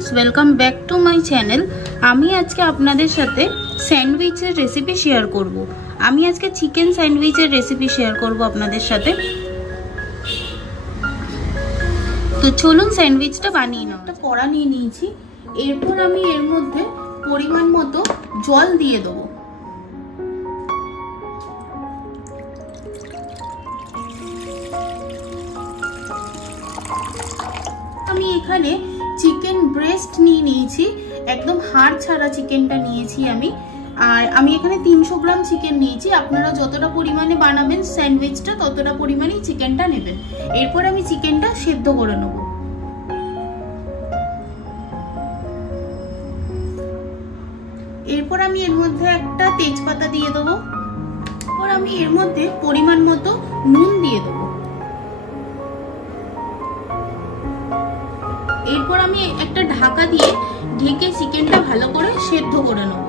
Friends welcome back to my channel. আমি আজকে আপনাদের সাথে স্যান্ডউইচের রেসিপি শেয়ার করব। আমি আজকে চিকেন স্যান্ডউইচের রেসিপি শেয়ার করব আপনাদের সাথে। তো চলুন স্যান্ডউইচটা বানিয়ে নাও। একটা কড়া নিয়ে নিয়েছি, এরপর আমি এর মধ্যে পরিমাণ মতো জল দিয়ে দেবো। আমি এখানে চিকেন ব্রেস্ট নিয়ে নিয়েছি, একদম হাড় ছাড়া চিকেনটা নিয়েছি আমি। আর আমি এখানে 300 গ্রাম চিকেন নিয়েছি। আপনারা যতটা পরিমাণে বানাবেন স্যান্ডউইচটা ততটা পরিমাণেই চিকেনটা নেবেন। এরপর আমি চিকেনটা সেদ্ধ করে নেব। এরপর আমি এর মধ্যে একটা তেজপাতা দিয়ে দেবো। এরপর আমি এর মধ্যে পরিমাণ মতো নুন দিয়ে দেবো। এরপর আমি একটা ঢাকা দিয়ে ঢেকে চিকেনটা ভালো করে সেদ্ধ করে নেব।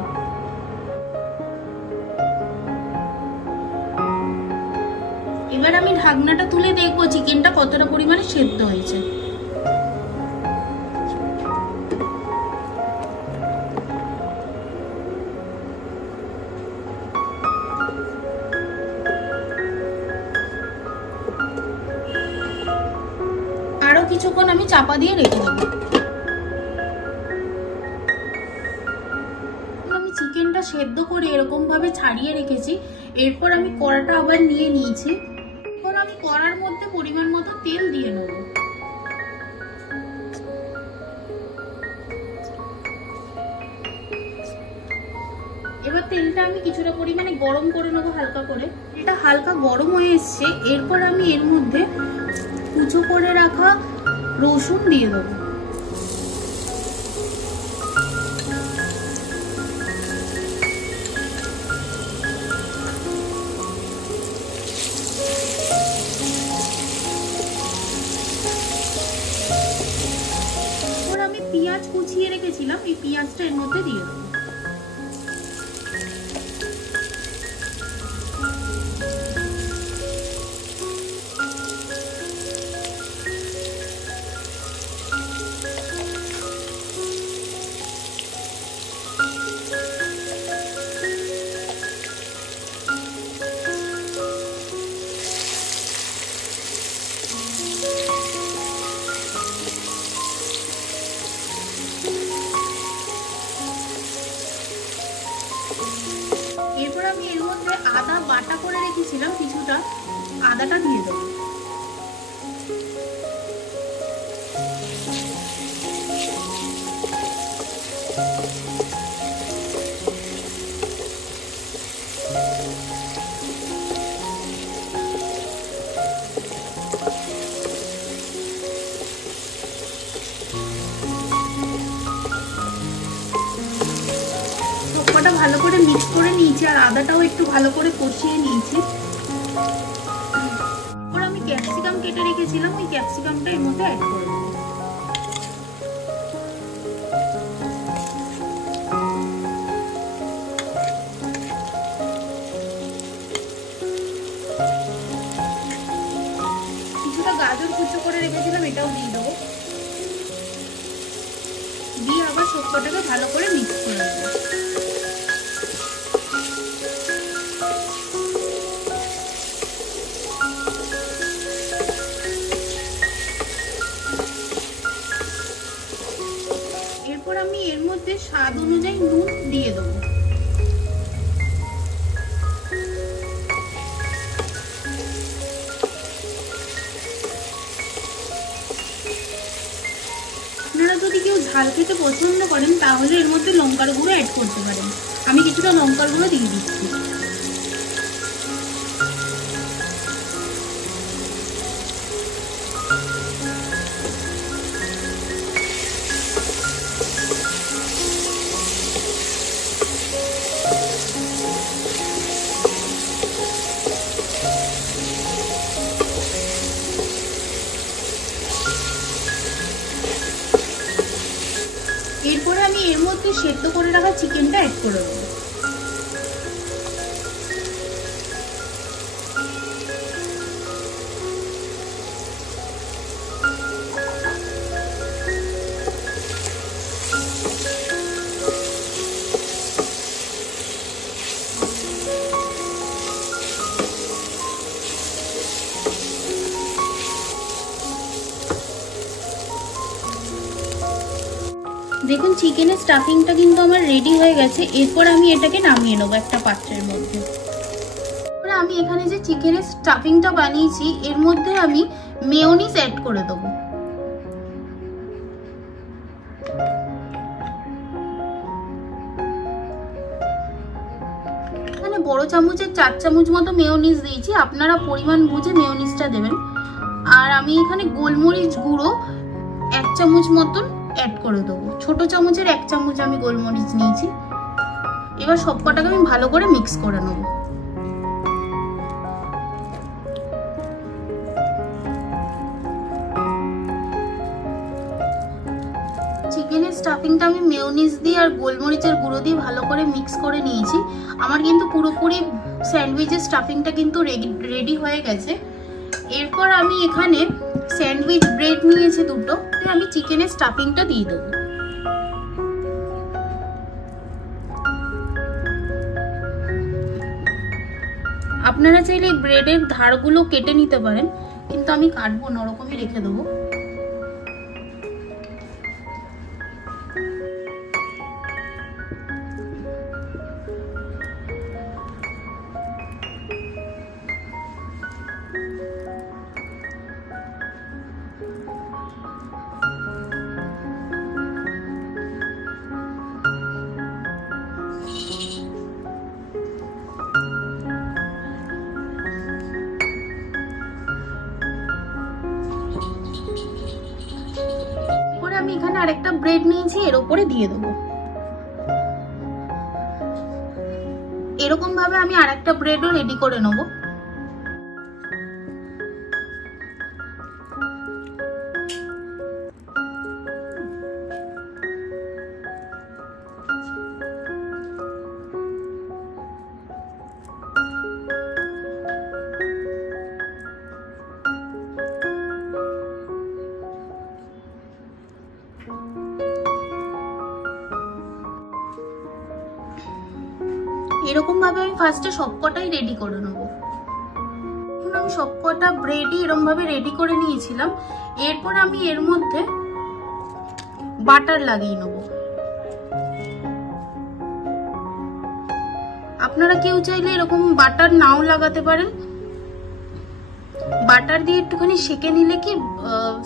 এবার আমি ঢাকনাটা তুলে দেখবো চিকেনটা কতটা পরিমাণে সেদ্ধ হয়েছে। আরো কিছুক্ষণ আমি চাপা দিয়ে রেখে দেবো। আমি চিকেনটা সেদ্ধ করে এরকম ভাবে ছাড়িয়ে রেখেছি। এরপর আমি কড়াটা আবার নিয়ে নিয়েছি। এরপর আমি কড়ার মধ্যে পরিমাণ মতো তেল দিয়ে নেব। এবার তেলটা আমি কিছুটা পরিমাণে গরম করে নেবো হালকা করে। এটা হালকা গরম হয়ে এসছে। এরপর আমি এর মধ্যে কুচো করে রাখা রসুন দিয়ে দেবো। আমি পেঁয়াজ কুচিয়ে রেখেছিলাম, এই পেঁয়াজটা এর মধ্যে দিয়ে দেবো। এরপর আমি এর মধ্যে আদা বাটা করে রেখেছিলাম কিছুটা, আদাটা দিয়ে দেবো। সবকটা ভালো করে মিক্স করে নিয়েছি আর আদাটাও একটু ভালো করে কষিয়ে নিয়েছি। এরপর আমি ক্যাপসিকাম কেটে রেখেছিলাম, ওই ক্যাপসিকামটা এর মধ্যে অ্যাড করে দেবো। কিছুটা গাজর কুচো করে রেখেছিলাম, এটাও দিয়ে দেবো। দিয়ে আবার সবকটাকে ভালো করে মিক্স করে দেবো। এরপর আমি এর মধ্যে স্বাদ অনুযায়ী নুন দিয়ে দেবো। আপনারা যদি কেউ ঝাল খেতে পছন্দ করেন তাহলে এর মধ্যে লঙ্কার গুঁড়ো অ্যাড করতে পারেন। আমি কিছুটা লঙ্কার গুঁড়ো দিয়ে দিচ্ছি। এরপরে আমি এর মধ্যে সেদ্ধ করে রাখা চিকেনটা অ্যাড করে দেবো। দেখুন চিকেনের স্টাফিংটা কিন্তু আমার রেডি হয়ে গেছে। এরপর আমি এটাকে নামিয়ে নেবো একটা পাত্রের মধ্যে। আমি এখানে যে চিকেনের স্টাফিংটা বানিয়েছি এর মধ্যে আমি মেয়োনিজ অ্যাড করে দেবো। এখানে বড় চামচের 4 চামচ মতো মেয়োনিজ দিয়েছি, আপনারা পরিমাণ বুঝে মেয়োনিজটা দেবেন। আর আমি এখানে গোলমরিচ গুঁড়ো 1 চামচ মতন অ্যাড করে দেবো। ছোট চামচের 1 চামচ আমি গোলমরিচ নিয়েছি। এবার সবকটাকে আমি ভালো করে মিক্স করে নেব। চিকেনের স্টাফিংটা আমি মেয়োনিজ দিয়ে আর গোলমরিচের গুঁড়ো দিয়ে ভালো করে মিক্স করে নিয়েছি। আমার কিন্তু পুরোপুরি স্যান্ডউইচের স্টাফিংটা কিন্তু রেডি হয়ে গেছে। এরপর আমি এখানে স্যান্ডউইচ ব্রেড নিয়েছি দুটো, আমি চিকেনের স্টাফিংটা দিয়ে দেবো। আপনারা চাইলে ব্রেডের ধারগুলো কেটে নিতে পারেন, কিন্তু আমি কাটবো না, ওরকমই রেখে দেবো। আমি এখানে আরেকটা ব্রেড নিয়েছি, এর উপরে দিয়ে দেবো। এরকম ভাবে আমি আরেকটা ব্রেডও রেডি করে নেব। এরকম ভাবে আমি ফার্স্টে সবকটাই রেডি করে নেব। এখন আমি সবকটা ব্রেডই এরকম ভাবে রেডি করে নিয়েছিলাম। এরপর আমি এর মধ্যে বাটার লাগিয়ে নেব। আপনারা কেউ চাইলে এরকম বাটার নাও লাগাতে পারেন। বাটার দিয়ে একটুখানি সেকে নিলে কি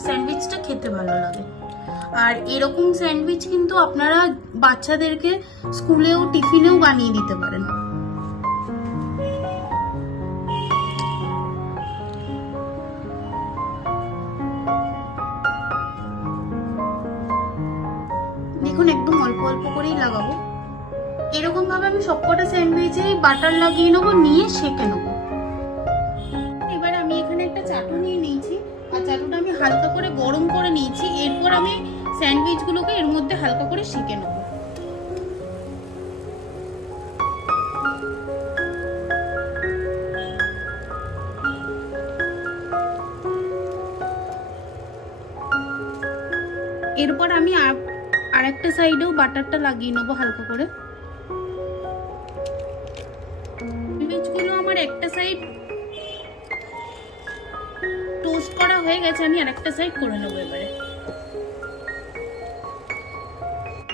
স্যান্ডউইচটা খেতে ভালো লাগে। আর এরকম স্যান্ডউইচ কিন্তু আপনারা বাচ্চাদেরকে স্কুলেও টিফিনেও বানিয়ে দিতে পারেন। দেখুন একদম অল্প অল্প করেই লাগাবো। এরকম ভাবে আমি সবকটা স্যান্ডউইচে বাটার লাগিয়ে নেবো, নিয়ে সেকে নেবো। এবার আমি এখানে একটা চাটু নিয়ে নিয়েছি, আর চাটুটা আমি হালকা করে গরম করে নিয়েছি। এরপর আমি স্যান্ডউইচ গুলোকে এর মধ্যে হালকা করে সেকে নেব। এরপর আমি আরেকটা সাইডেও বাটারটা লাগিয়ে নেবো হালকা করে। স্যান্ডউইচগুলো আমার একটা সাইড টোস্ট করা হয়ে গেছে, আমি আরেকটা সাইড করে নেবো এবারে।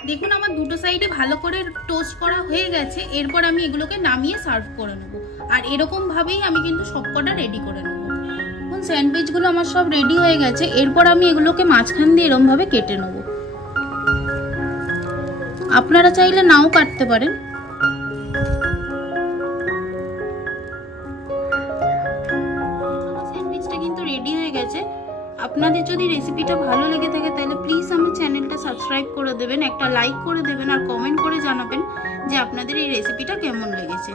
দেখুন আমার দুটো সাইডে ভালো করে টোস্ট করা হয়ে গেছে। এরপর আমি এগুলোকে নামিয়ে সার্ভ করে নেব। আর এরকম ভাবেই আমি কিন্তু সবকটা রেডি করে নেব। এখন স্যান্ডউইচগুলো আমার সব রেডি হয়ে গেছে। এরপর আমি এগুলোকে মাঝখান দিয়ে এরকম ভাবে কেটে নেব। আপনারা চাইলে নাও কাটতে পারেন। স্যান্ডউইচটা কিন্তু রেডি হয়ে গেছে। আপনাদের যদি রেসিপিটা ভালো লেগে থাকে তাহলে প্লিজ আমার চ্যানেলটা সাবস্ক্রাইব করে দেবেন, একটা লাইক করে দেবেন, আর কমেন্ট করে জানাবেন যে আপনাদের এই রেসিপিটা কেমন লেগেছে।